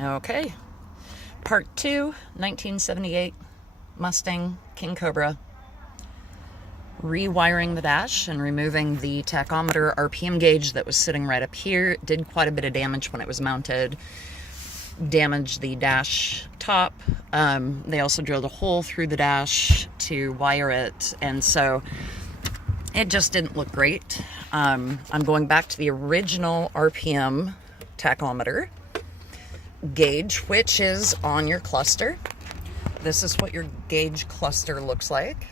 Okay, part 2, 1978 Mustang King Cobra. Rewiring the dash and removing the tachometer RPM gauge that was sitting right up here. It did quite a bit of damage when it was mounted. Damaged the dash top. They also drilled a hole through the dash to wire it, and so it just didn't look great. I'm going back to the original RPM tachometer gauge, which is on your cluster. This is what your gauge cluster looks like,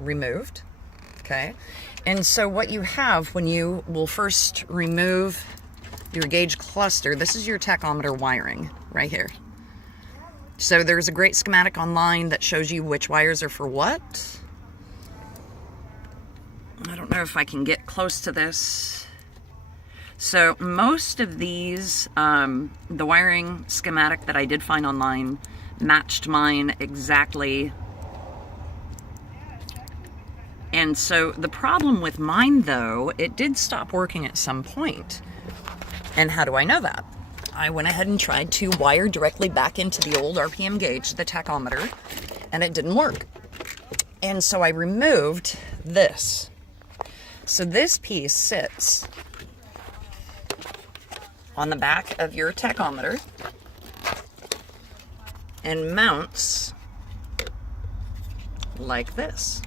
removed. Okay, and so what you have when you will first remove your gauge cluster, this is your tachometer wiring right here. So there's a great schematic online that shows you which wires are for what. I don't know if I can get close to this. So most of these, the wiring schematic that I did find online matched mine exactly. And so the problem with mine, though, it did stop working at some point. And how do I know that? I went ahead and tried to wire directly back into the old RPM gauge, the tachometer, and it didn't work. And so I removed this. So this piece sits on the back of your tachometer and mounts like this.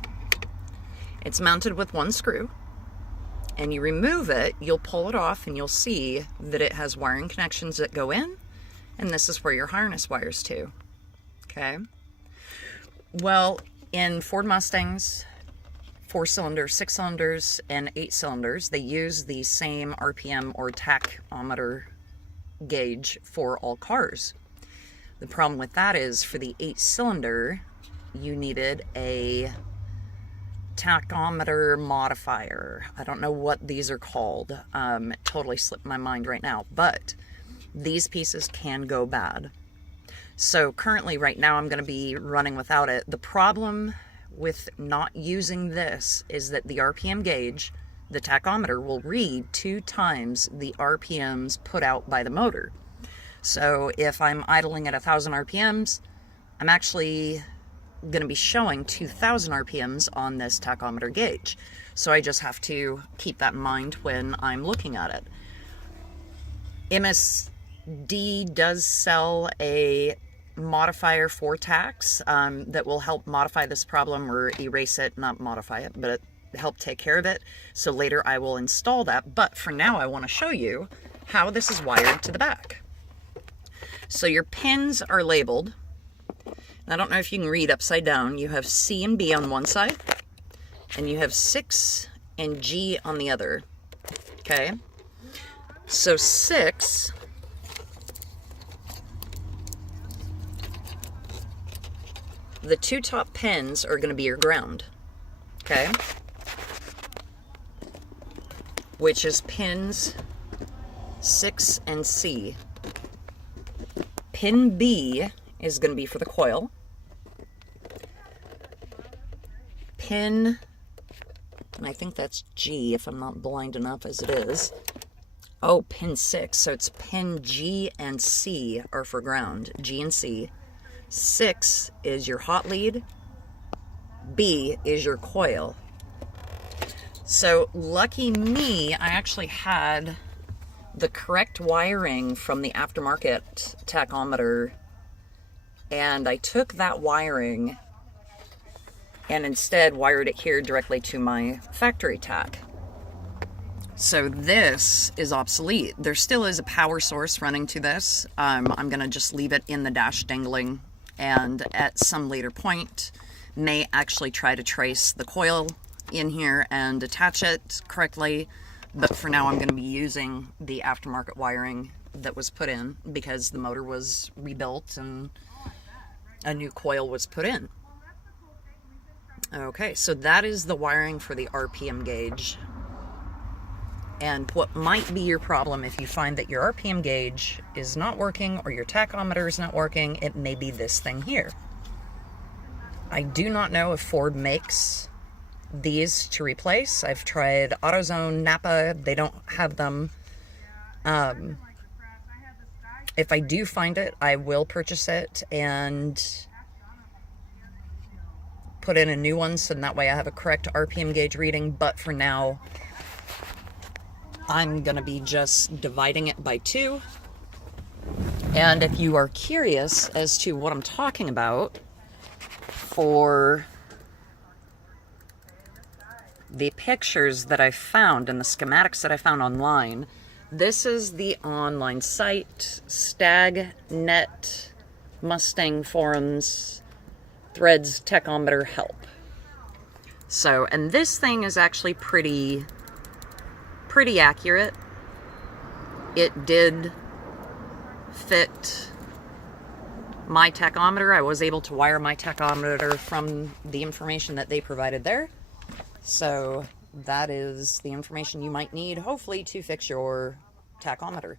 It's mounted with one screw, and you remove it, you'll pull it off, and you'll see that it has wiring connections that go in, and this is where your harness wires to. Okay? Well, in Ford Mustangs, 4 cylinders, 6 cylinders, and 8 cylinders, they use the same RPM or tachometer gauge for all cars. The problem with that is for the 8 cylinder, you needed a tachometer modifier. I don't know what these are called. It totally slipped my mind right now, but these pieces can go bad. So currently right now I'm going to be running without it. The problem with not using this is that the RPM gauge, the tachometer, will read 2 times the RPMs put out by the motor. So if I'm idling at 1,000 RPMs, I'm actually going to be showing 2,000 RPMs on this tachometer gauge. So I just have to keep that in mind when I'm looking at it. MSD does sell a modifier for tachs that will help modify this problem or erase it, not modify it, but help take care of it. So later I will install that, but for now I want to show you how this is wired to the back. So your pins are labeled. I don't know if you can read upside down. You have C and B on one side, and you have 6 and G on the other. Okay? So 6, the 2 top pins are going to be your ground. Okay? Which is pins 6 and C. Pin B is going to be for the coil. Pin, and I think that's G if I'm not blind enough as it is. Oh, pin 6. So it's pin G and C are for ground. G and C. 6 is your hot lead. B is your coil. So lucky me, I actually had the correct wiring from the aftermarket tachometer, and I took that wiring and instead wired it here directly to my factory tach. So this is obsolete. There still is a power source running to this. I'm going to just leave it in the dash dangling, and at some later point may actually try to trace the coil in here and attach it correctly. But for now I'm going to be using the aftermarket wiring that was put in because the motor was rebuilt and a new coil was put in. Okay, so that is the wiring for the RPM gauge. And what might be your problem if you find that your RPM gauge is not working or your tachometer is not working, it may be this thing here. I do not know if Ford makes these to replace. I've tried AutoZone, Napa, they don't have them. If I do find it, I will purchase it and put in a new one, so that way I have a correct RPM gauge reading. But for now, I'm gonna be just dividing it by 2. And if you are curious as to what I'm talking about for the pictures that I found and the schematics that I found online, this is the online site, Stagnet, Mustang Forums, Threads, Tachometer, Help. So, and this thing is actually pretty accurate. It did fit my tachometer. I was able to wire my tachometer from the information that they provided there. So that is the information you might need, hopefully, to fix your tachometer.